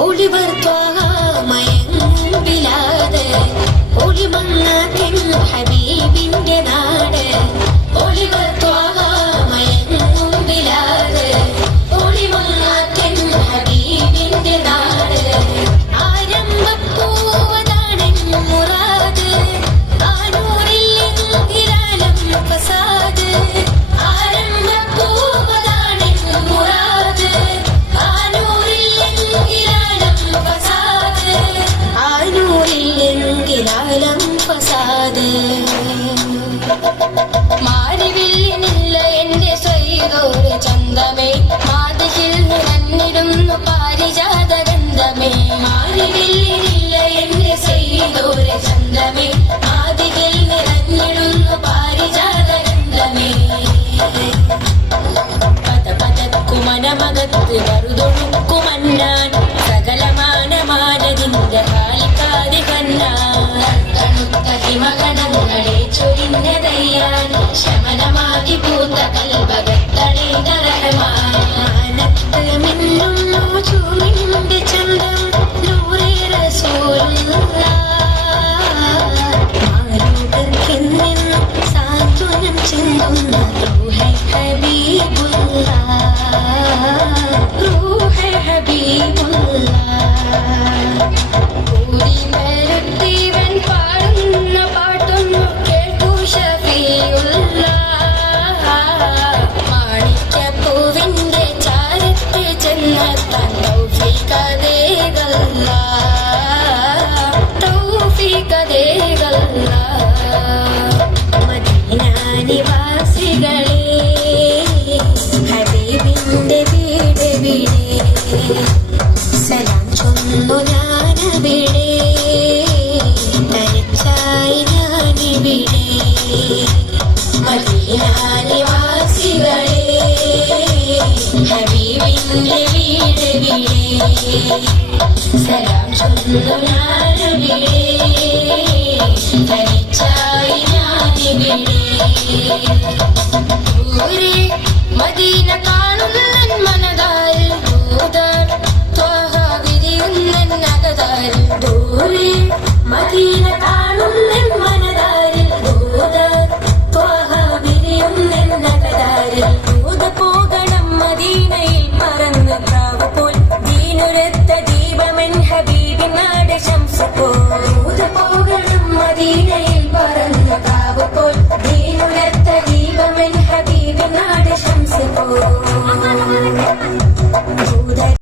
Oliver മയങ്ങിലാത് ഒളിമങ്ങ ഹബീബിന്റെ നാട് മാരിവില്ലിനില്ല എന്റെ സ്വൈകോര ചന്തമേ. മാതിഹിൽ നിറഞ്ഞിടുന്നു പാരിജാത ഗന്ധമേ. മാരിവില്ലിനില്ല എന്റെ ചന്തമേ. മാതിഹിൽ നിറഞ്ഞിടുന്നു പാരിജാത ഗന്ധമേ. പത പതക്കുമനമകത്ത് വറുതൊഴുക്കുമന്നാൻ be ഞാനിവിടെ തനിച്ചായി ഞാനിവിടെ. മദീനാനിവാസികളെ ഹബീബിന്റെ വീട് വിടെ. സലാം ചൊല്ലും ഞാനിവിടെ. തനിച്ചായി ഞാനിവിടെ. Thank you.